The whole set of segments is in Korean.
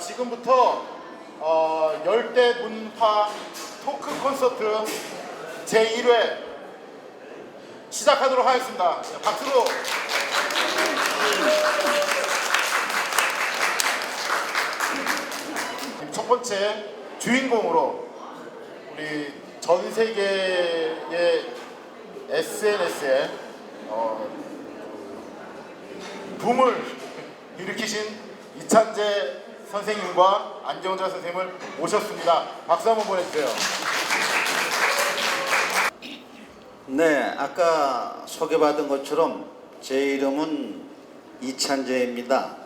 지금부터 열대 문화 토크 콘서트 제1회 시작하도록 하겠습니다. 박수로. 첫 번째 주인공으로 우리 전 세계의 SNS에 붐을 일으키신 이찬재 선생님과 안정자 선생님을 모셨습니다. 박수 한번 보내주세요. 네, 아까 소개받은 것처럼 제 이름은 이찬재입니다.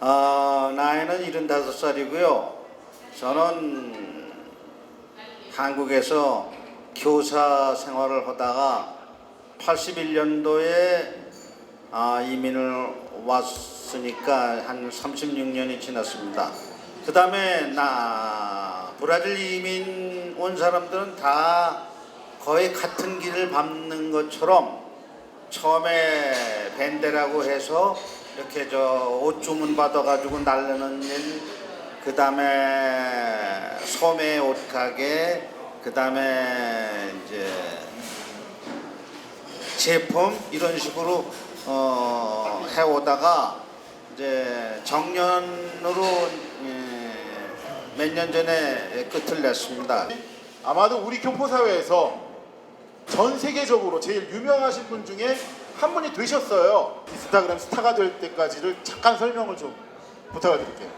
나이는 75살이고요. 저는 한국에서 교사 생활을 하다가 81년도에 이민을 왔으니까 한 36년이 지났습니다. 그 다음에 브라질 이민 온 사람들은 다 거의 같은 길을 밟는 것처럼 처음에 밴데라고 해서 이렇게 옷 주문 받아가지고 나르는 일, 그 다음에 소매 옷가게, 그 다음에 이제 제품 이런 식으로 해오다가 이제 정년으로 몇 년 전에 끝을 냈습니다. 아마도 우리 교포사회에서 전 세계적으로 제일 유명하신 분 중에 한 분이 되셨어요. 인스타그램 스타가 될 때까지를 잠깐 설명을 좀 부탁을 드릴게요.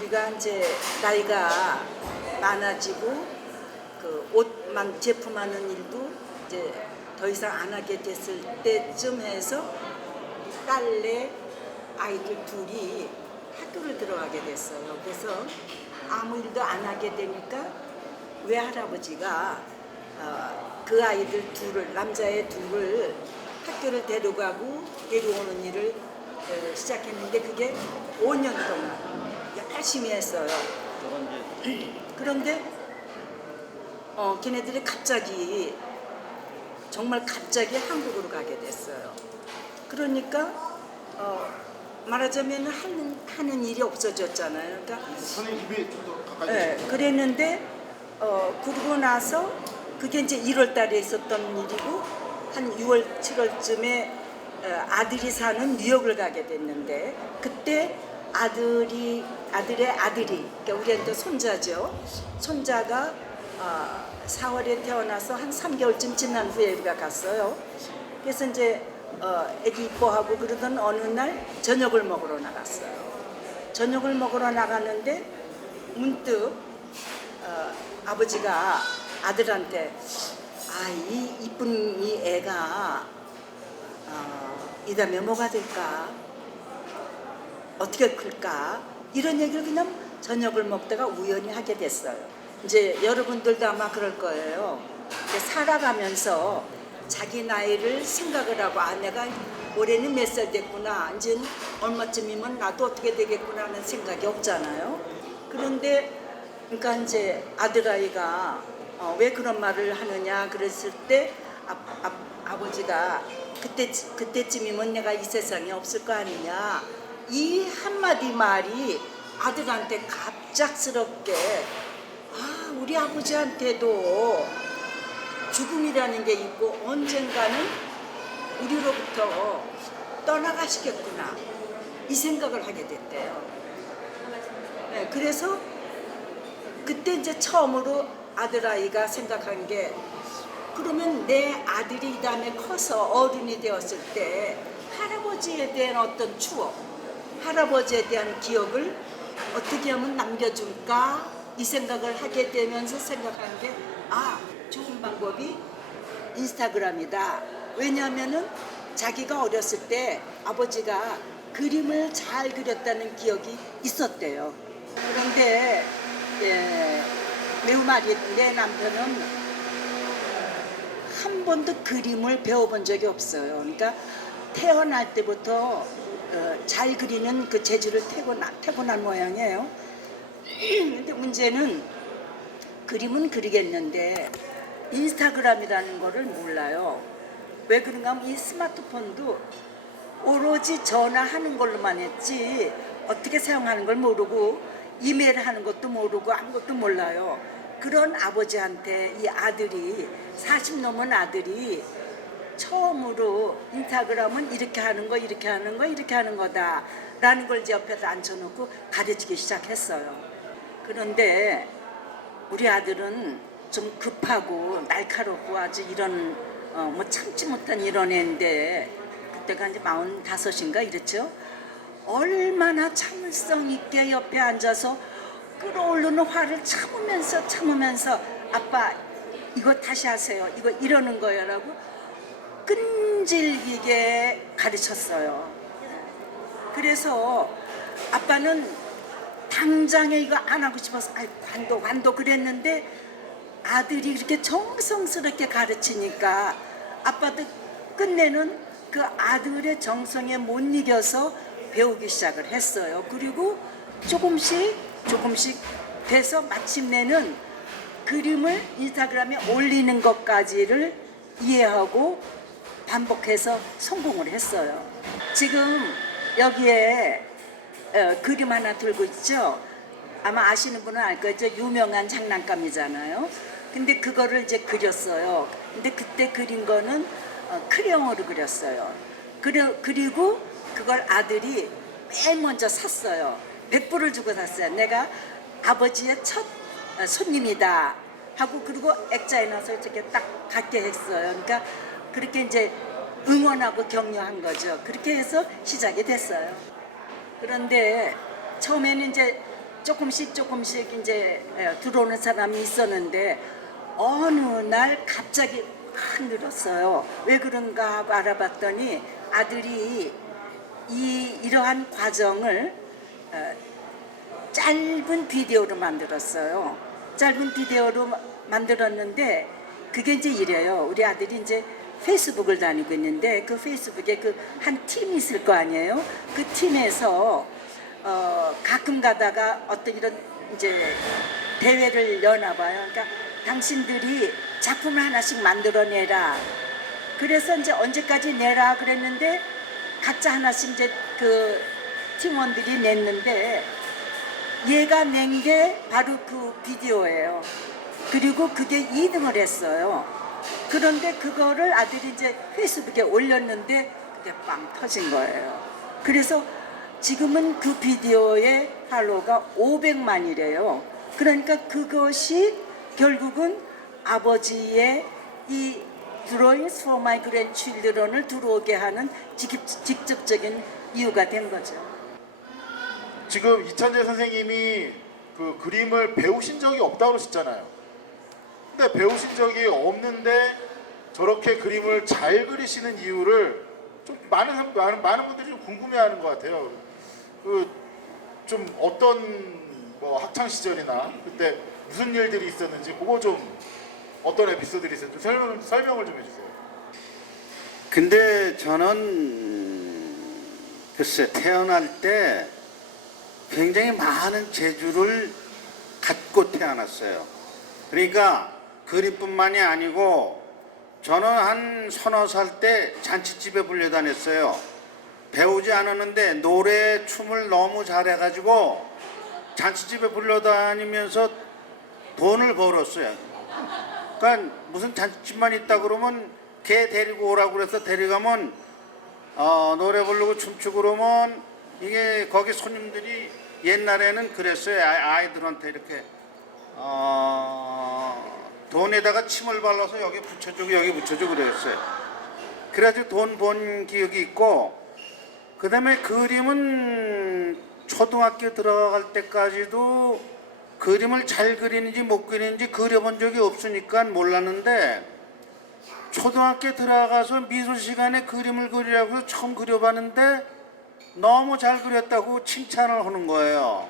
우리가 이제 나이가 많아지고 그 옷만 제품하는 일도 이제 더 이상 안 하게 됐을 때쯤 해서 딸내 아이들 둘이 학교를 들어가게 됐어요. 그래서 아무 일도 안 하게 되니까 외할아버지가 그 아이들 둘을, 남자애 둘을 학교를 데려가고 데려오는 일을 시작했는데 그게 5년 동안 열심히 했어요. 그런데 걔네들이 갑자기 정말 갑자기 한국으로 가게 됐어요. 그러니까 말하자면 하는 일이 없어졌잖아요. 그러니까 선생님 입에 좀 더 가까이. 네, 그랬는데 그러고 나서 그게 이제 1월 달에 있었던 일이고 한 6월 7월쯤에 아들이 사는 뉴욕을 가게 됐는데 그때 아들의 아들이 그러니까 우리한테 손자죠. 손자가 4월에 태어나서 한 3개월쯤 지난 후에 우리가 갔어요. 그래서 이제 애기 이뻐하고 그러던 어느 날 저녁을 먹으러 나갔어요. 저녁을 먹으러 나갔는데 문득 아버지가 아들한테 이 이쁜 이 애가 이 다음에 뭐가 될까? 어떻게 클까? 이런 얘기를 그냥 저녁을 먹다가 우연히 하게 됐어요. 이제 여러분들도 아마 그럴 거예요. 살아가면서 자기 나이를 생각을 하고 내가 올해는 몇 살 됐구나, 이제 얼마쯤이면 나도 어떻게 되겠구나 하는 생각이 없잖아요. 그런데 그러니까 이제 아들아이가 왜 그런 말을 하느냐 그랬을 때 아버지가 그때쯤이면 내가 이 세상에 없을 거 아니냐, 이 한마디 말이 아들한테 갑작스럽게 우리 아버지한테도 죽음이라는 게 있고 언젠가는 우리로부터 떠나가시겠구나 이 생각을 하게 됐대요. 네, 그래서 그때 이제 처음으로 아들아이가 생각한 게 그러면 내 아들이 이 다음에 커서 어른이 되었을 때 할아버지에 대한 어떤 추억, 할아버지에 대한 기억을 어떻게 하면 남겨줄까 이 생각을 하게 되면서 생각한 게 좋은 방법이 인스타그램이다. 왜냐하면은 자기가 어렸을 때 아버지가 그림을 잘 그렸다는 기억이 있었대요. 그런데 매우 말이 내 남편은 한 번도 그림을 배워본 적이 없어요. 그러니까 태어날 때부터 잘 그리는 그 재주를 태어난 모양이에요. 근데 문제는 그림은 그리겠는데 인스타그램이라는 거를 몰라요. 왜 그런가 하면 이 스마트폰도 오로지 전화하는 걸로만 했지 어떻게 사용하는 걸 모르고 이메일 하는 것도 모르고 아무것도 몰라요. 그런 아버지한테 이 아들이 40 넘은 아들이 처음으로 인스타그램은 이렇게 하는 거 이렇게 하는 거 이렇게 하는 거다 라는 걸 이제 옆에다 앉혀놓고 가르치기 시작했어요. 그런데 우리 아들은 좀 급하고 날카롭고 아주 이런 뭐 참지 못한 이런 애인데 그때가 이제 45인가 이랬죠. 얼마나 참을성 있게 옆에 앉아서 끌어오르는 화를 참으면서 아빠 이거 다시 하세요. 이거 이러는 거예요라고 끈질기게 가르쳤어요. 그래서 아빠는 당장에 이거 안 하고 싶어서 아이 관도 그랬는데 아들이 그렇게 정성스럽게 가르치니까 아빠도 끝내는 그 아들의 정성에 못 이겨서 배우기 시작을 했어요. 그리고 조금씩 돼서 마침내는 그림을 인스타그램에 올리는 것까지를 이해하고 반복해서 성공을 했어요. 지금 여기에 그림 하나 들고 있죠. 아마 아시는 분은 알 거죠. 유명한 장난감이잖아요. 근데 그거를 이제 그렸어요. 근데 그때 그린 거는 크레용으로 그렸어요. 그리고 그걸 아들이 맨 먼저 샀어요. 100불을 주고 샀어요. 내가 아버지의 첫 손님이다 하고 그리고 액자에 넣어서 이렇게 딱 갖게 했어요. 그러니까 그렇게 이제 응원하고 격려한 거죠. 그렇게 해서 시작이 됐어요. 그런데 처음에는 이제 조금씩 이제 들어오는 사람이 있었는데 어느 날 갑자기 확 늘었어요. 왜 그런가 하고 알아봤더니 아들이 이러한 과정을 짧은 비디오로 만들었어요. 짧은 비디오로 만들었는데 그게 이제 이래요. 우리 아들이 이제 페이스북을 다니고 있는데 그 페이스북에 그 한 팀이 있을 거 아니에요. 그 팀에서 가끔 가다가 어떤 이런 이제 대회를 여나 봐요. 그러니까 당신들이 작품을 하나씩 만들어내라. 그래서 이제 언제까지 내라 그랬는데 각자 하나씩 이제 그 팀원들이 냈는데 얘가 낸 게 바로 그 비디오예요. 그리고 그게 2등을 했어요. 그런데 그거를 아들이 이제 페이스북에 올렸는데 그게 빵 터진 거예요. 그래서 지금은 그 비디오의 팔로워가 500만이래요. 그러니까 그것이 결국은 아버지의 이 Drawings for my grandchildren을 들어오게 하는 직접적인 이유가 된 거죠. 지금 이찬재 선생님이 그 그림을 배우신 적이 없다고 그러셨잖아요. 근데 배우신 적이 없는데 저렇게 그림을 잘 그리시는 이유를 좀 많은 분들이 좀 궁금해하는 것 같아요. 그 좀 어떤 뭐 학창 시절이나 그때 무슨 일들이 있었는지 그거 좀 어떤 에피소드들이 있었는지 설명을 좀 해주세요. 근데 저는 글쎄 태어날 때 굉장히 많은 재주를 갖고 태어났어요. 그러니까 그림뿐만이 아니고 저는 한 서너 살 때 잔치집에 불려다녔어요. 배우지 않았는데 노래 춤을 너무 잘해가지고 잔치집에 불려다니면서 돈을 벌었어요. 그러니까 무슨 잔치집만 있다 그러면 걔 데리고 오라고 그래서 데려가면 노래 부르고 춤추고 그러면 이게 거기 손님들이 옛날에는 그랬어요. 아이들한테 이렇게 돈에다가 침을 발라서 여기 붙여주고 여기 붙여주고 그랬어요. 그래가지고 돈 번 기억이 있고, 그 다음에 그림은 초등학교 들어갈 때까지도 그림을 잘 그리는지 못 그리는지 그려본 적이 없으니까 몰랐는데 초등학교 들어가서 미술 시간에 그림을 그리라고 해서 처음 그려봤는데 너무 잘 그렸다고 칭찬을 하는 거예요.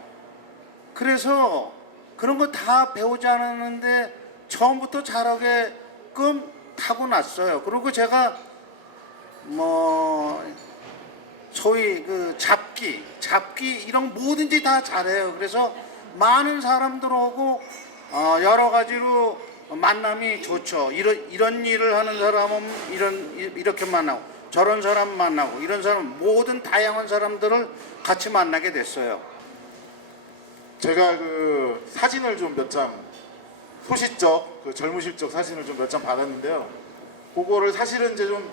그래서 그런 거 다 배우지 않았는데 처음부터 잘하게끔 타고났어요. 그리고 제가 뭐 소위 그 잡기 이런 뭐든지 다 잘해요. 그래서 많은 사람들하고 여러 가지로 만남이 좋죠. 이런 일을 하는 사람은 이렇게 만나고 저런 사람 만나고 이런 사람 모든 다양한 사람들을 같이 만나게 됐어요. 제가 그 사진을 좀 몇 장 소시적 그 젊으실 적 사진을 좀 몇 장 받았는데요. 그거를 사실은 이제 좀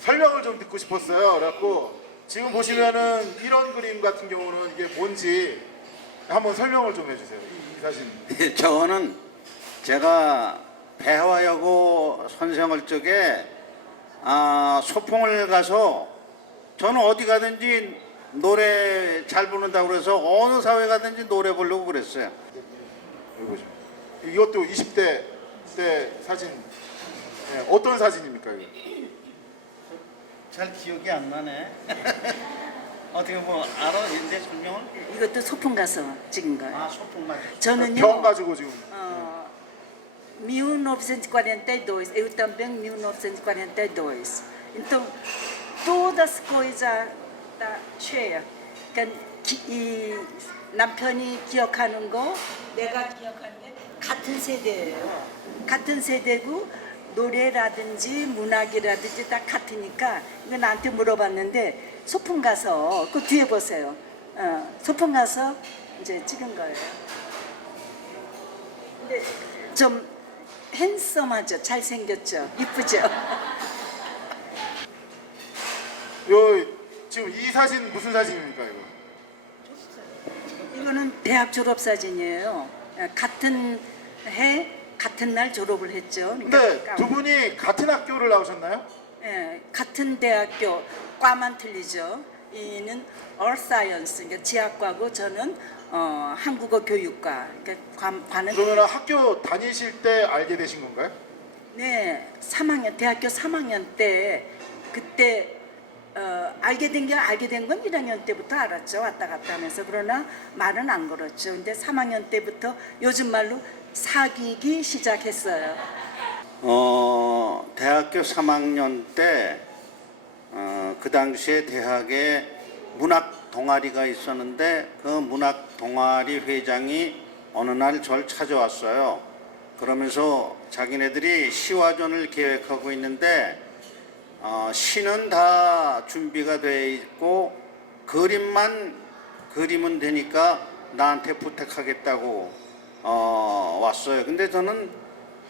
설명을 좀 듣고 싶었어요. 그래갖고 지금 보시면은 이런 그림 같은 경우는 이게 뭔지 한번 설명을 좀 해주세요. 이 사진. 저거는 제가 배화여고 선생할 적에 소풍을 가서 저는 어디 가든지 노래 잘 부른다고 그래서 어느 사회 가든지 노래 부르려고 그랬어요. 여기 보시면 이것도 20대 때 사진. 네, 어떤 사진입니까 이거? 잘 기억이 안 나네. 어떻게 뭐 알아? 인데 설명을? 이것도 소풍 가서 찍은 거예요. 소풍만. 저는요. 병 가지고 지금. 1942, eu também 1942. Então, todas as coisas 다 최야. 그러니까 이 남편이 기억하는 거, 내가 기억하는 게 같은 세대예요. 같은 세대고 노래라든지 문학이라든지 다 같으니까 이거 나한테 물어봤는데 소풍 가서 그 뒤에 보세요. 소풍 가서 이제 찍은 거예요. 근데 좀 핸섬하죠. 잘생겼죠. 이쁘죠. 요 지금 이 사진 무슨 사진입니까 이거? 이거는 대학 졸업 사진이에요. 같은 해 같은 날 졸업을 했죠. 근데 그러니까 두 분이 같은 학교를 나오셨나요? 같은 대학교 과만 틀리죠. 이는 Earth Science, 그러니까 지학과고 저는 한국어 교육과. 그러니까 과는 그러면 학교 다니실 때 알게 되신 건가요? 네, 3학년 대학교 3학년 때 그때 알게 된 건 1학년 때부터 알았죠. 왔다 갔다 하면서. 그러나 말은 안 걸었죠. 근데 3학년 때부터 요즘 말로 사귀기 시작했어요. 대학교 3학년 때 그 당시에 대학에 문학 동아리가 있었는데 그 문학 동아리 회장이 어느 날 저를 찾아왔어요. 그러면서 자기네들이 시화전을 계획하고 있는데 시는 다 준비가 돼 있고 그림은 되니까 나한테 부탁하겠다고 왔어요. 근데 저는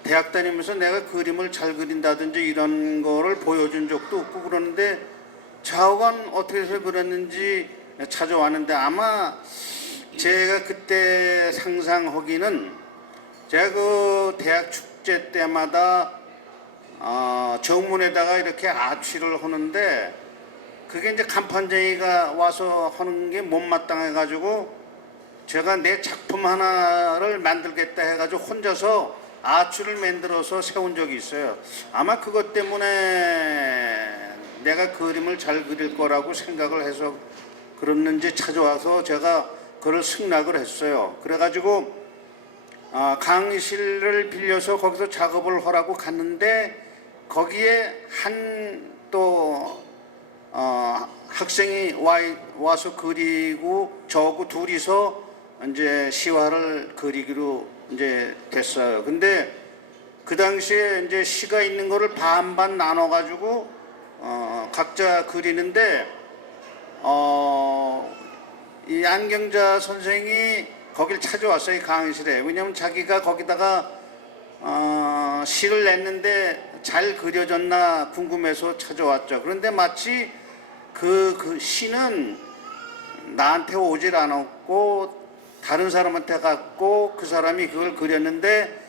대학 다니면서 내가 그림을 잘 그린다든지 이런 거를 보여준 적도 없고 그러는데 좌우간 어떻게 해서 그렸는지 찾아왔는데 아마 제가 그때 상상하기는 제가 그 대학 축제 때마다 정문에다가 이렇게 아치를 하는데 그게 이제 간판쟁이가 와서 하는 게 못마땅해 가지고 제가 내 작품 하나를 만들겠다 해가지고 혼자서 아치를 만들어서 세운 적이 있어요. 아마 그것 때문에 내가 그림을 잘 그릴 거라고 생각을 해서 그랬는지 찾아와서 제가 그걸 승낙을 했어요. 그래가지고 강의실을 빌려서 거기서 작업을 하라고 갔는데 거기에 또 학생이 와서 그리고 저하고 둘이서 이제 시화를 그리기로 이제 됐어요. 근데 그 당시에 이제 시가 있는 거를 반반 나눠 가지고 각자 그리는데 이 안경자 선생이 거길 찾아왔어요. 강의실에. 왜냐면 자기가 거기다가 시를 냈는데 잘 그려졌나 궁금해서 찾아왔죠. 그런데 마치 그 시는 나한테 오질 않았고 다른 사람한테 갔고 그 사람이 그걸 그렸는데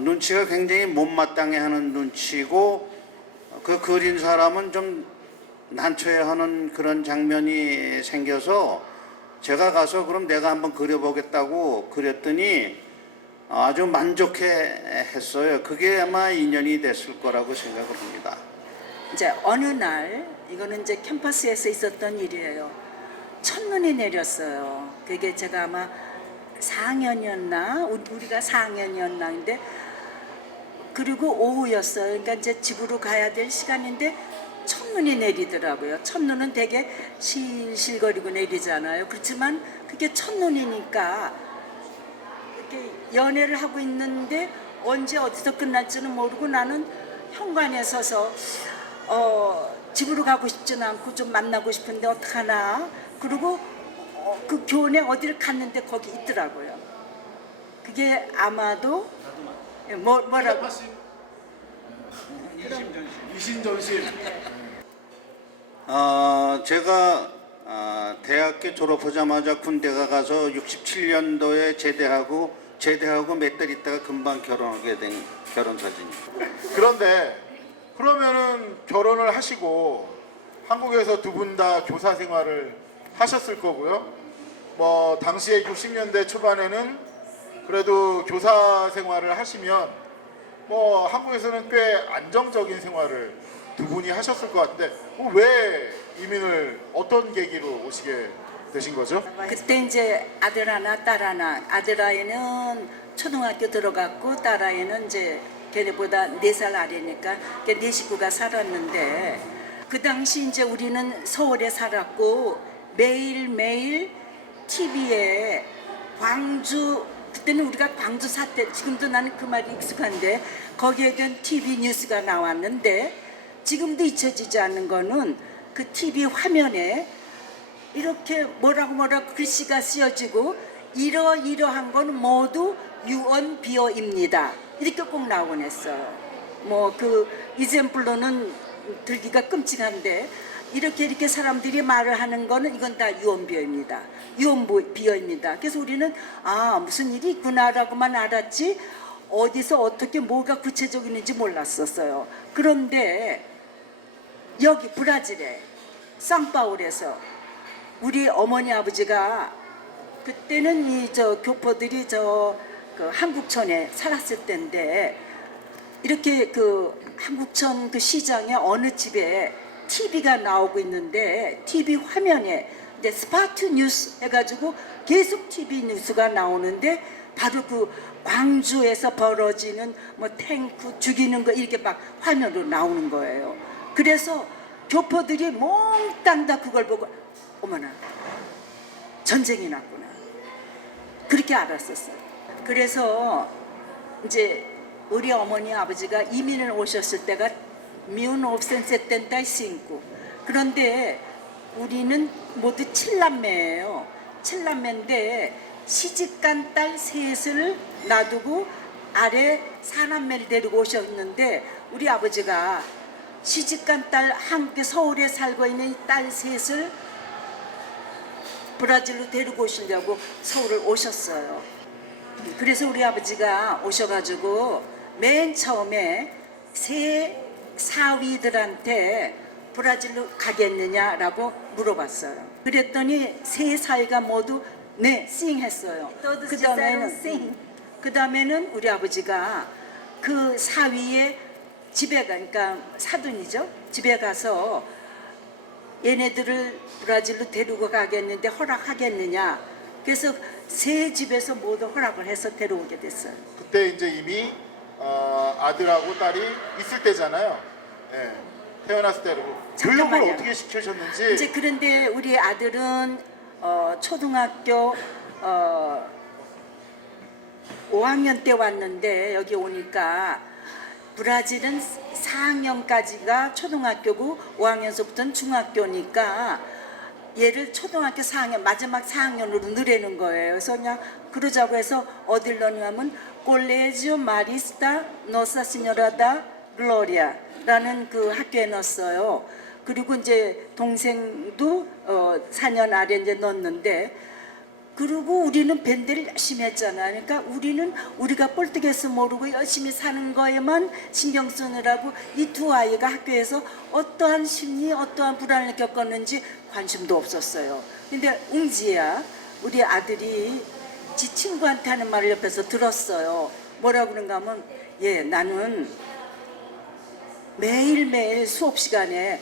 눈치가 굉장히 못마땅해하는 눈치고 그 그린 사람은 좀 난처해하는 그런 장면이 생겨서 제가 가서 그럼 내가 한번 그려보겠다고 그렸더니 아주 만족해 했어요. 그게 아마 인연이 됐을 거라고 생각을 합니다. 이제 어느 날 이거는 이제 캠퍼스에서 있었던 일이에요. 첫눈이 내렸어요. 그게 제가 아마 4학년이었나 우리가 4학년이었나 근데 그리고 오후였어요. 그러니까 이제 집으로 가야 될 시간인데 첫눈이 내리더라고요. 첫눈은 되게 실실거리고 내리잖아요. 그렇지만 그게 첫눈이니까 이렇게 연애를 하고 있는데 언제 어디서 끝날지는 모르고 나는 현관에 서서 집으로 가고 싶지는 않고 좀 만나고 싶은데 어떡하나. 그리고 그 교내 어디를 갔는데 거기 있더라고요. 그게 아마도 뭐라고 이신전심. 제가 대학교 졸업하자마자 군대 가서 67년도에 제대하고 몇 달 있다가 금방 결혼하게 된 결혼 사진입니다. 그런데 그러면은 결혼을 하시고 한국에서 두 분 다 교사 생활을 하셨을 거고요. 뭐 당시에 60년대 초반에는 그래도 교사 생활을 하시면 뭐 한국에서는 꽤 안정적인 생활을 두 분이 하셨을 것 같은데 왜 이민을 어떤 계기로 오시게 되신 거죠? 그때 이제 아들 하나 딸 하나, 아들 아이는 초등학교 들어갔고 딸 아이는 이제 걔네보다 4살 아래니까 네 식구가 살았는데, 그 당시 이제 우리는 서울에 살았고 매일매일 TV에 광주, 그때는 우리가 광주 사태, 지금도 나는 그 말이 익숙한데 거기에 대한 TV 뉴스가 나왔는데, 지금도 잊혀지지 않는 거는 그 TV 화면에 이렇게 뭐라고 글씨가 쓰여지고 이러이러한 건 모두 유언비어입니다. 이렇게 꼭 나오곤 했어요. 뭐 그 이젠플로는 들기가 끔찍한데 이렇게 사람들이 말을 하는 거는 이건 다 유언비어입니다. 유언비어입니다. 그래서 우리는 무슨 일이 있구나라고만 알았지 어디서 어떻게 뭐가 구체적인지 몰랐었어요. 그런데 여기 브라질에 상파울에서 우리 어머니 아버지가 그때는 이 교포들이 그 한국천에 살았을 때인데, 이렇게 그 한국천 그 시장에 어느 집에 TV가 나오고 있는데 TV 화면에 이제 스파트 뉴스 해가지고 계속 TV 뉴스가 나오는데 바로 그 광주에서 벌어지는 뭐 탱크 죽이는 거 이렇게 막 화면으로 나오는 거예요. 그래서 교포들이 몽땅 다 그걸 보고 어머나 전쟁이 났구나 그렇게 알았었어요. 그래서 이제 우리 어머니 아버지가 이민을 오셨을 때가 1975. 그런데 우리는 모두 7남매예요. 7남매인데 시집간 딸 셋을 놔두고 아래 4남매를 데리고 오셨는데, 우리 아버지가 시집간 딸 함께 서울에 살고 있는 이 딸 셋을 브라질로 데리고 오시려고 서울을 오셨어요. 그래서 우리 아버지가 오셔가지고 맨 처음에 세 사위들한테 브라질로 가겠느냐라고 물어봤어요. 그랬더니 세 사위가 모두 네, 싱 했어요. 그 다음에는 우리 아버지가 그 사위의 집에 그러니까 사돈이죠. 집에 가서 얘네들을 브라질로 데리고 가겠는데 허락하겠느냐. 그래서 세 집에서 모두 허락을 해서 데려오게 됐어요. 그때 이제 이미 아들하고 딸이 있을 때잖아요. 예, 태어났을 때로 교육을 잠깐만요. 어떻게 시키셨는지. 이제 그런데 우리 아들은 초등학교 5학년 때 왔는데 여기 오니까 브라질은 4학년까지가 초등학교고 5학년서부터는 중학교니까 얘를 초등학교 4학년 마지막 4학년으로 넣으려는 거예요. 그래서 그냥 그러자고 해서 어딜 넣냐면 콜레지오 마리스타 노사 시뇨라다 글로리아라는 그 학교에 넣었어요. 그리고 이제 동생도 4년 아래 이제 넣었는데, 그리고 우리는 밴드를 열심히 했잖아요. 그러니까 우리는 우리가 뻘떡해서 모르고 열심히 사는 거에만 신경 쓰느라고 이 두 아이가 학교에서 어떠한 심리, 어떠한 불안을 겪었는지 관심도 없었어요. 근데 웅지야, 우리 아들이 지 친구한테 하는 말을 옆에서 들었어요. 뭐라고 그런가 하면, 나는 매일매일 수업 시간에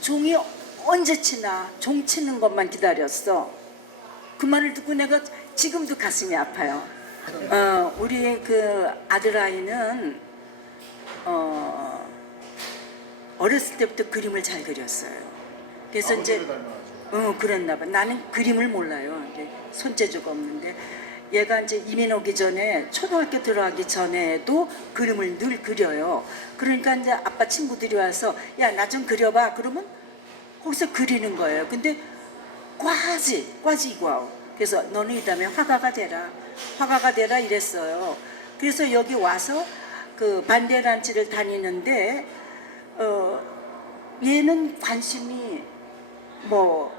종이 언제 치나 종 치는 것만 기다렸어. 그 말을 듣고 내가 지금도 가슴이 아파요. 우리 그 아들아이는 어렸을 때부터 그림을 잘 그렸어요. 그래서 이제 그랬나 봐. 나는 그림을 몰라요. 이게 손재주가 없는데 얘가 이제 이민 오기 전에 초등학교 들어가기 전에도 그림을 늘 그려요. 그러니까 이제 아빠 친구들이 와서 야, 나 좀 그려봐. 그러면 거기서 그리는 거예요. 근데 꽈지 이거. 그래서 너는 이다음에 화가가 되라 이랬어요. 그래서 여기 와서 그 반대단체를 다니는데 얘는 관심이 뭐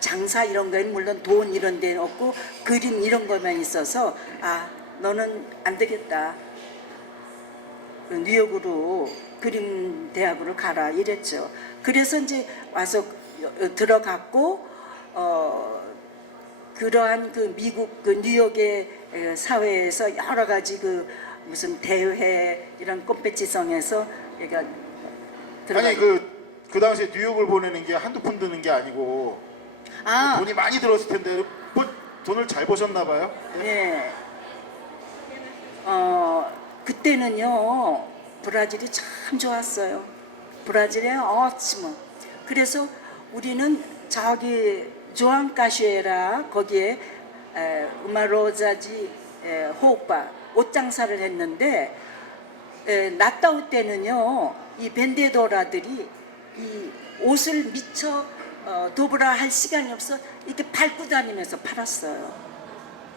장사 이런 거에는 물론 돈 이런 데는 없고 그림 이런 것만 있어서 아, 너는 안 되겠다. 뉴욕으로 그림 대학으로 가라 이랬죠. 그래서 이제 와서 들어갔고 그러한 그 미국 그 뉴욕의 사회에서 여러 가지 그 무슨 대회 이런 컴페티성에서 얘가 아니 그 당시에 뉴욕을 보내는 게 한두 푼 드는 게 아니고 아, 돈이 많이 들었을 텐데 뭐 돈을 잘 버셨나 봐요. 네. 그때는요 브라질이 참 좋았어요. 브라질의 어치먼. 그래서 우리는 저기 조안 카슈에라 거기에 우마로자지 호오빠 옷장사를 했는데 낮다올 때는요 이 벤데도라들이 이 옷을 미처 도브라 할 시간이 없어 이렇게 밟고 다니면서 팔았어요.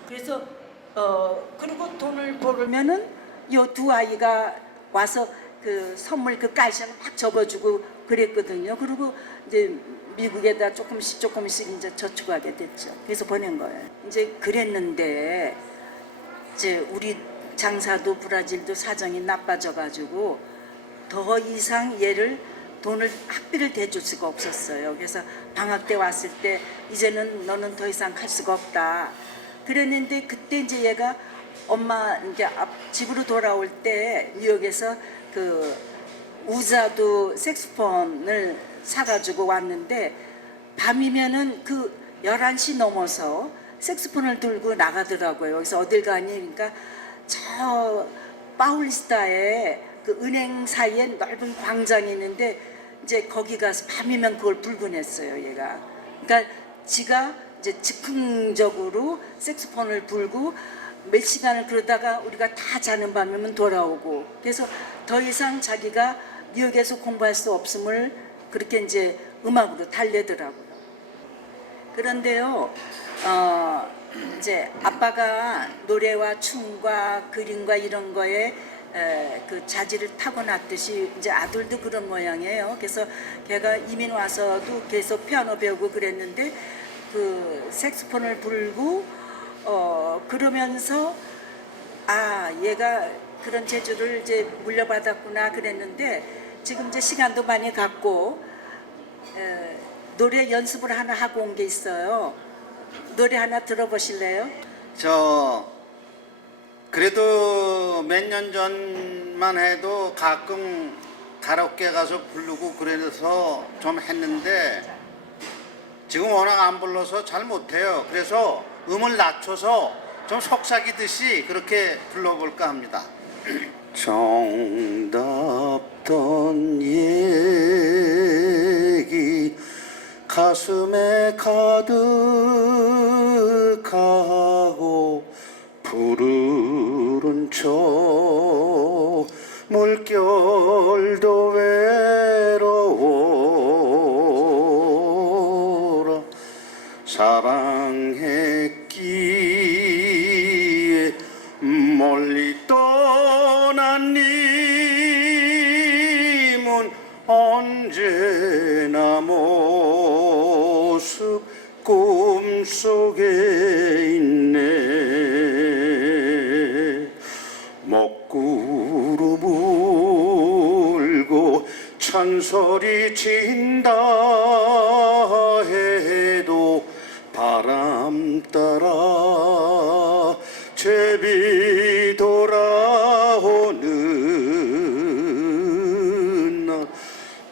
그래서 그리고 돈을 벌으면은 요 두 아이가 와서 그 선물 그 깔샤를 막 접어주고 그랬거든요. 그리고 이제 미국에다 조금씩 이제 저축하게 됐죠. 그래서 보낸 거예요. 이제 그랬는데 이제 우리 장사도 브라질도 사정이 나빠져가지고 더 이상 얘를 돈을 학비를 대줄 수가 없었어요. 그래서 방학 때 왔을 때 이제는 너는 더 이상 갈 수가 없다. 그랬는데 그때 이제 얘가 엄마 이제 집으로 돌아올 때 뉴욕에서 그 우자도 색소폰을 사가지고 왔는데 밤이면은 그 11시 넘어서 색소폰을 들고 나가더라고요. 그래서 어딜 가니? 그러니까 저 파울리스타에 그 은행 사이에 넓은 광장이 있는데 이제 거기 가서 밤이면 그걸 불고 냈어요, 얘가. 그러니까 지가 이제 즉흥적으로 색소폰을 불고 몇 시간을 그러다가 우리가 다 자는 밤이면 돌아오고 그래서 더 이상 자기가 뉴욕에서 공부할 수 없음을 그렇게 이제 음악으로 달래더라고요. 그런데요, 이제 아빠가 노래와 춤과 그림과 이런 거에 그 자질을 타고났듯이 이제 아들도 그런 모양이에요. 그래서 걔가 이민 와서도 계속 피아노 배우고 그랬는데 그 색소폰을 불고 그러면서 아, 얘가 그런 재주를 이제 물려받았구나 그랬는데 지금 이제 시간도 많이 갔고 노래 연습을 하나 하고 온 게 있어요. 노래 하나 들어보실래요? 저 그래도 몇 년 전만 해도 가끔 가라오케 가서 부르고 그래서 좀 했는데 지금 워낙 안 불러서 잘 못해요. 그래서 음을 낮춰서 좀 속삭이듯이 그렇게 불러볼까 합니다. 정답던 얘기 가슴에 가득하고 푸르른 저 물결도 외로워라 사랑했기에 멀리 떠난 님은 언제나 모습 꿈속에 있네 먹구름 울고 찬소리 친다 해도 바람 따라 제비 돌아오는 날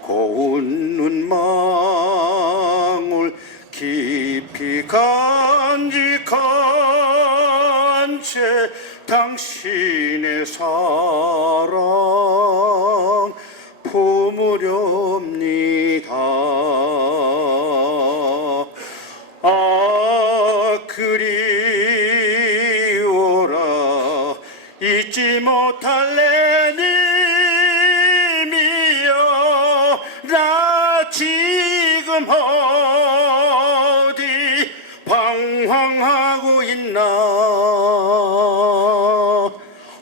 고운 눈망울 깊이 간직한 채 당신의 사랑 품으렵니다. 아 그리워 잊지 못할 내 님이여 나 지금 어디 방황하고 있나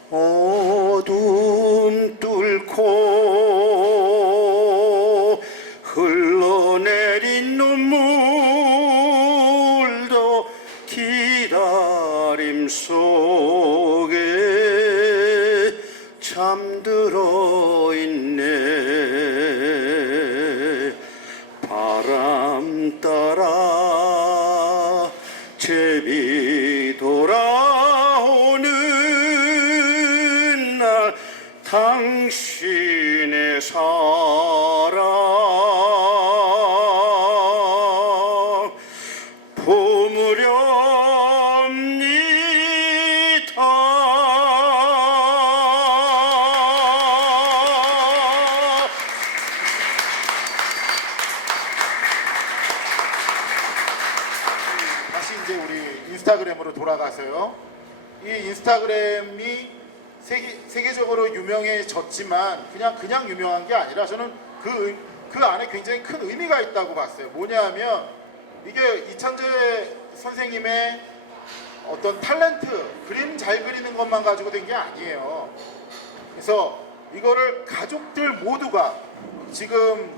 어둠 뚫고 흘러내린 눈물도 기다림 속에 잠들어 있네 바람 따라 제비 돌아오는 날 당신의 사랑 보무렵니다. 다시 이제 우리 인스타그램으로 돌아가서요. 이 인스타그램이 세계적으로 유명해졌지만 그냥 유명한 게 아니라 저는 그 안에 굉장히 큰 의미가 있다고 봤어요. 뭐냐면 이게 이찬재 선생님의 어떤 탤런트, 그림 잘 그리는 것만 가지고 된 게 아니에요. 그래서 이거를 가족들 모두가 지금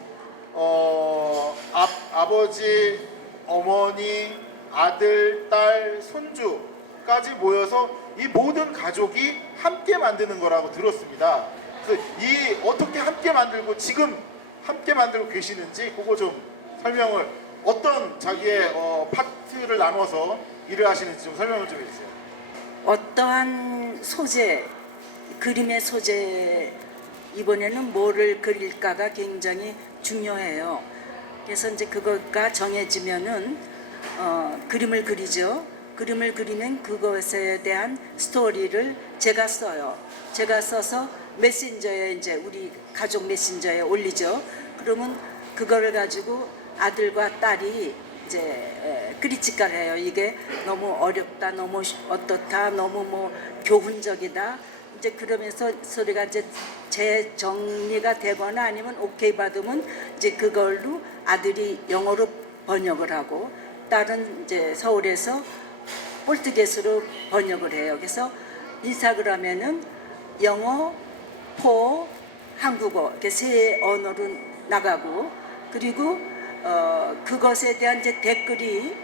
아버지, 어머니, 아들, 딸, 손주까지 모여서 이 모든 가족이 함께 만드는 거라고 들었습니다. 그래서 이 어떻게 함께 만들고 지금 함께 만들고 계시는지 그거 좀 설명을 어떤 자기의 파트를 나눠서 일을 하시는지 좀 설명을 좀 해주세요. 어떠한 소재, 그림의 소재 이번에는 뭐를 그릴까가 굉장히 중요해요. 그래서 이제 그거가 정해지면은 그림을 그리죠. 그림을 그리면 그것에 대한 스토리를 제가 써요. 제가 써서 메신저에 이제 우리 가족 메신저에 올리죠. 그러면 그거를 가지고 아들과 딸이 이제 그리치까를 해요. 이게 너무 어렵다, 너무 어떻다, 너무 뭐 교훈적이다. 이제 그러면서 소리가 이제 재정리가 되거나 아니면 오케이 받으면 이제 그걸로 아들이 영어로 번역을 하고 딸은 이제 서울에서 폴트게스로 번역을 해요. 그래서 인스타그램에는 영어, 포, 한국어 이렇게 세 언어로 나가고 그리고 그것에 대한 이제 댓글이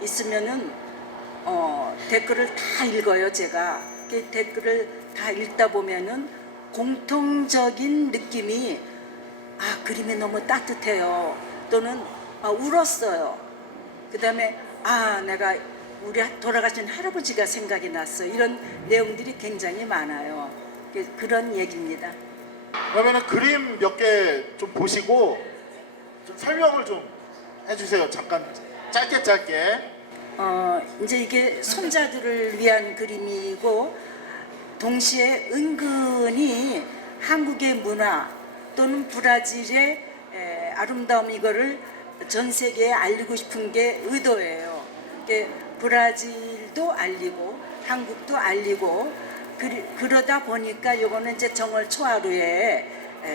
있으면은 댓글을 다 읽어요. 제가 그 댓글을 다 읽다 보면은 공통적인 느낌이 그림이 너무 따뜻해요. 또는 울었어요. 그 다음에 내가 우리 돌아가신 할아버지가 생각이 났어. 이런 내용들이 굉장히 많아요. 그런 얘기입니다. 그러면은 그림 몇 개 좀 보시고 좀 설명을 좀 해주세요. 잠깐 짧게. 이제 이게 손자들을 위한 그림이고 동시에 은근히 한국의 문화 또는 브라질의 아름다움 이거를 전 세계에 알리고 싶은 게 의도예요. 브라질도 알리고 한국도 알리고 그러다 보니까 이거는 이제 정월 초하루에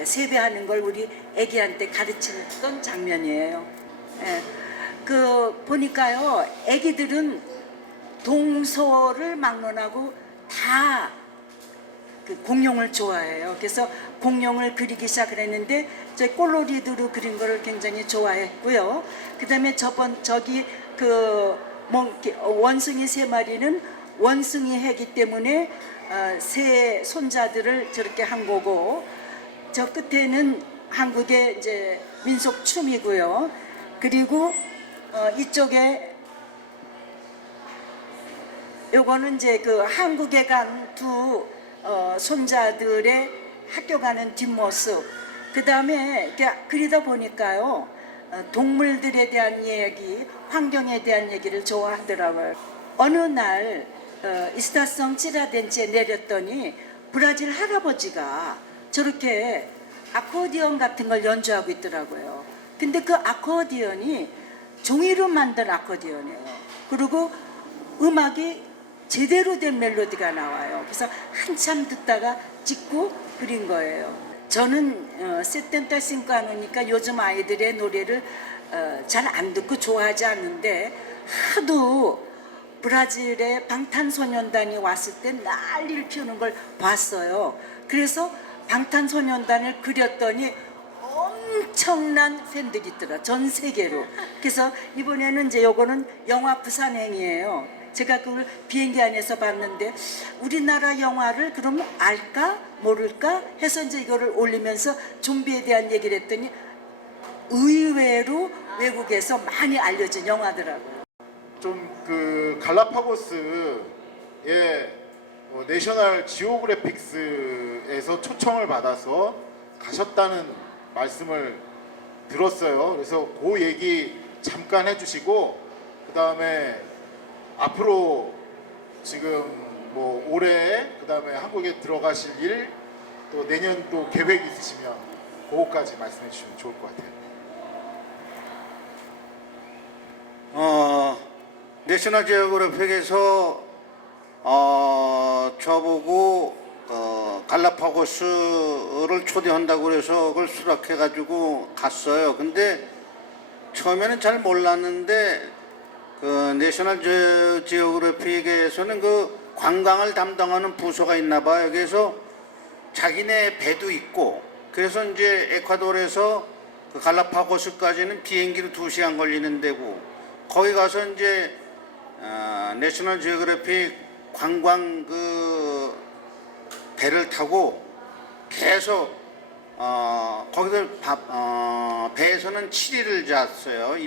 세배하는 걸 우리 애기한테 가르치던 장면이에요. 보니까요, 애기들은 동서를 막론하고 다 그 공룡을 좋아해요. 그래서 공룡을 그리기 시작을 했는데 저 꼴로리드로 그린 거를 굉장히 좋아했고요. 그다음에 저기 원숭이 세 마리는 원숭이 해기 때문에 세 손자들을 저렇게 한 거고 저 끝에는 한국의 이제 민속 춤이고요. 그리고 이쪽에 요거는 이제 그 한국에 간 두 손자들의 학교 가는 뒷모습. 그 다음에 그리다 보니까요, 동물들에 대한 얘기, 환경에 대한 얘기를 좋아하더라고요. 어느 날 이스타성 찌라덴치에 내렸더니 브라질 할아버지가 저렇게 아코디언 같은 걸 연주하고 있더라고요. 근데 그 아코디언이 종이로 만든 아코디언이에요. 그리고 음악이 제대로 된 멜로디가 나와요. 그래서 한참 듣다가 찍고 그린 거예요. 저는 세텐타 싱크 안 오니까 요즘 아이들의 노래를 잘 안 듣고 좋아하지 않는데 하도 브라질의 방탄소년단이 왔을 때 난리를 피우는 걸 봤어요. 그래서 방탄소년단을 그렸더니 엄청난 팬들이 있더라, 전 세계로. 그래서 이번에는 이제 요거는 영화 부산행이에요. 제가 그걸 비행기 안에서 봤는데 우리나라 영화를 그러면 알까 모를까 해서 이제 이거를 올리면서 좀비에 대한 얘기를 했더니 의외로 외국에서 많이 알려진 영화더라고요. 좀 그 갈라파고스의 내셔널 지오그래픽스에서 초청을 받아서 가셨다는 말씀을 들었어요. 그래서 그 얘기 잠깐 해주시고 그 다음에 앞으로 지금 뭐 올해 그 다음에 한국에 들어가실 일 또 내년 또 계획 있으시면 그거까지 말씀해 주시면 좋을 것 같아요. 내셔널 지오그래픽에서 저보고 갈라파고스를 초대한다고 그래서 그걸 수락해 가지고 갔어요. 근데 처음에는 잘 몰랐는데 그 내셔널 지오그래픽에서는 그 관광을 담당하는 부서가 있나 봐요. 그래서 자기네 배도 있고, 그래서 이제 에콰도르에서 그 갈라파고스까지는 비행기로 2시간 걸리는 데고, 거기 가서 이제 내셔널 지오그래픽 관광 그 배를 타고 계속 거기서 배에서는 7일을 잤어요.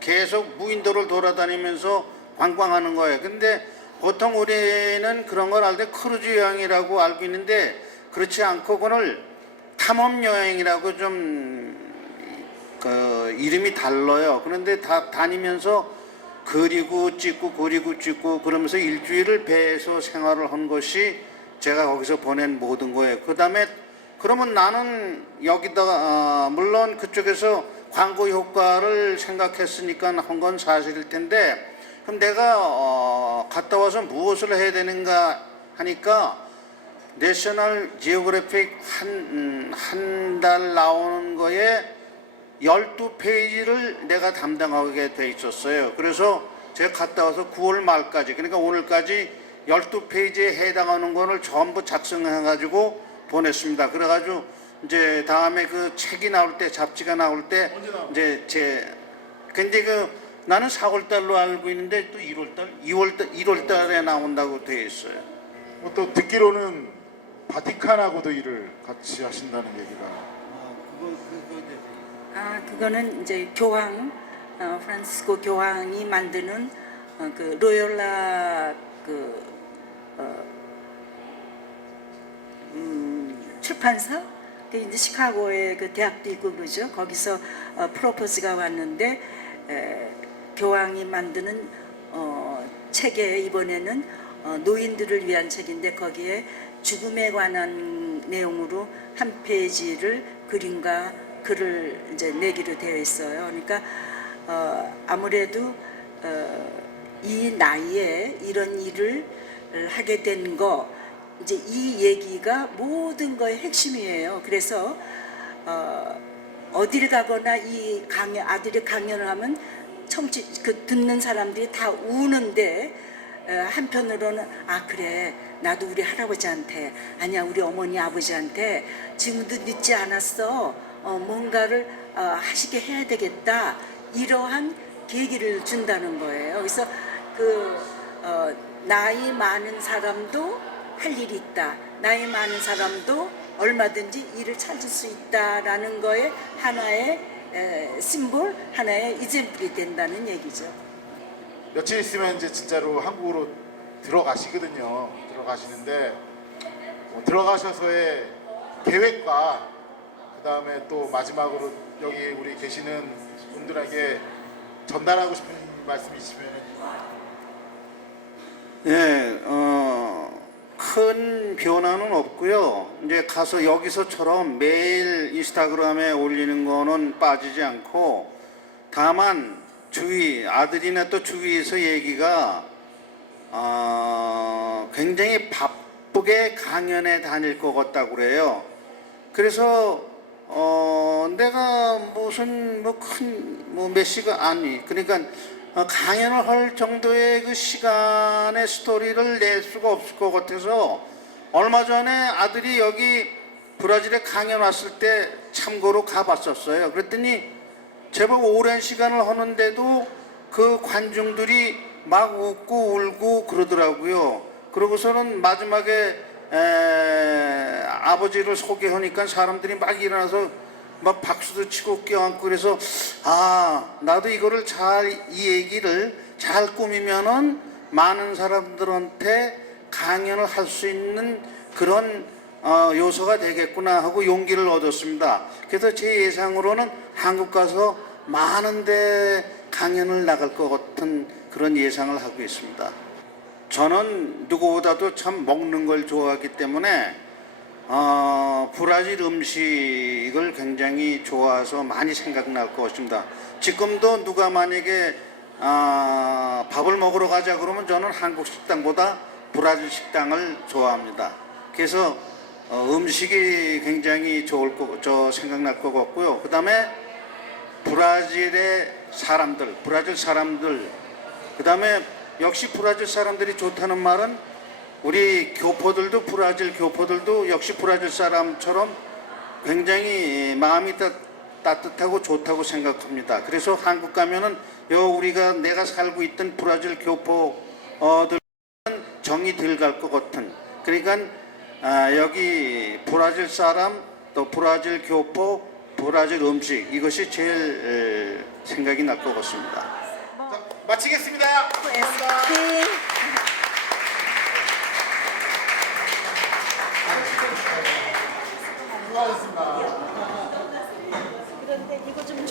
계속 무인도를 돌아다니면서 관광하는 거예요. 근데 보통 우리는 그런 걸 알 때 크루즈 여행이라고 알고 있는데 그렇지 않고 그걸 탐험 여행이라고 좀 그 이름이 달라요. 그런데 다 다니면서 그리고 찍고 그러면서 일주일을 배에서 생활을 한 것이 제가 거기서 보낸 모든 거예요. 그 다음에 그러면 나는 여기다가 물론 그쪽에서 광고 효과를 생각했으니까 한 건 사실일 텐데, 그럼 내가 갔다 와서 무엇을 해야 되는가 하니까 내셔널 지오그래픽 한 달 나오는 거에 12페이지를 내가 담당하게 돼 있었어요. 그래서 제가 갔다 와서 9월 말까지, 그러니까 오늘까지 12페이지에 해당하는 거를 전부 작성해 가지고 보냈습니다. 그래 가지고 이제 다음에 그 책이 나올 때, 잡지가 나올 때 이제 근데 그 나는 4월 달로 알고 있는데 또 1월 달에 나온다고 돼 있어요. 뭐 또 듣기로는 바티칸하고도 일을 같이 하신다는 얘기가. 그거는 이제 교황, 프란시스코 교황이 만드는 그 로열라 출판사, 그 이제 시카고에 그 대학도 있고 그러죠. 거기서 프로포즈가 왔는데 교황이 만드는 책에 이번에는 노인들을 위한 책인데 거기에 죽음에 관한 내용으로 한 페이지를 그림과 글을 이제 내기로 되어 있어요. 그러니까 아무래도 이 나이에 이런 일을 하게 된 거, 이제 이 얘기가 모든 거의 핵심이에요. 그래서 어딜 가거나 이 아들이 강연을 하면 듣는 사람들이 다 우는데 한편으로는 그래, 나도 우리 할아버지한테, 아니야 우리 어머니 아버지한테 지금도 늦지 않았어, 뭔가를 하시게 해야 되겠다, 이러한 계기를 준다는 거예요. 그래서 나이 많은 사람도 할 일이 있다, 나이 많은 사람도 얼마든지 일을 찾을 수 있다라는 거에 하나의 심볼, 하나의 이젠플이 된다는 얘기죠. 며칠 있으면 이제 진짜로 한국으로 들어가시거든요. 들어가시는데 들어가셔서의 계획과 그 다음에 또 마지막으로 여기 우리 계시는 분들에게 전달하고 싶은 말씀 있으면. 예, 큰 변화는 없고요. 이제 가서 여기서처럼 매일 인스타그램에 올리는 거는 빠지지 않고, 다만 아들이나 또 주위에서 얘기가 굉장히 바쁘게 강연에 다닐 것 같다고 그래요. 그래서 내가 무슨 뭐 큰 뭐 몇 시간 아니 그러니까 강연을 할 정도의 그 시간의 스토리를 낼 수가 없을 것 같아서 얼마 전에 아들이 여기 브라질에 강연 왔을 때 참고로 가봤었어요. 그랬더니 제법 오랜 시간을 하는데도 그 관중들이 막 웃고 울고 그러더라고요. 그러고서는 마지막에 아버지를 소개하니까 사람들이 막 일어나서 막 박수도 치고 껴안고 그래서 나도 이거를 이 얘기를 잘 꾸미면은 많은 사람들한테 강연을 할 수 있는 그런 요소가 되겠구나 하고 용기를 얻었습니다. 그래서 제 예상으로는 한국 가서 많은데 강연을 나갈 것 같은 그런 예상을 하고 있습니다. 저는 누구보다도 참 먹는 걸 좋아하기 때문에 브라질 음식을 굉장히 좋아해서 많이 생각날 것입니다. 지금도 누가 만약에 밥을 먹으러 가자 그러면 저는 한국 식당보다 브라질 식당을 좋아합니다. 그래서 음식이 굉장히 생각날 것 같고요. 그 다음에 브라질 사람들, 그 다음에 역시 브라질 사람들이 좋다는 말은 우리 브라질 교포들도 역시 브라질 사람처럼 굉장히 마음이 따뜻하고 좋다고 생각합니다. 그래서 한국 가면은 내가 살고 있던 브라질 교포들은 정이 들 갈 것 같은, 그러니까 여기 브라질 사람 또 브라질 교포 브라질 음식 이것이 제일 생각이 날 것 같습니다. 자, 마치겠습니다. 감사합니다. 수고하셨습니다. 그런데 이거 좀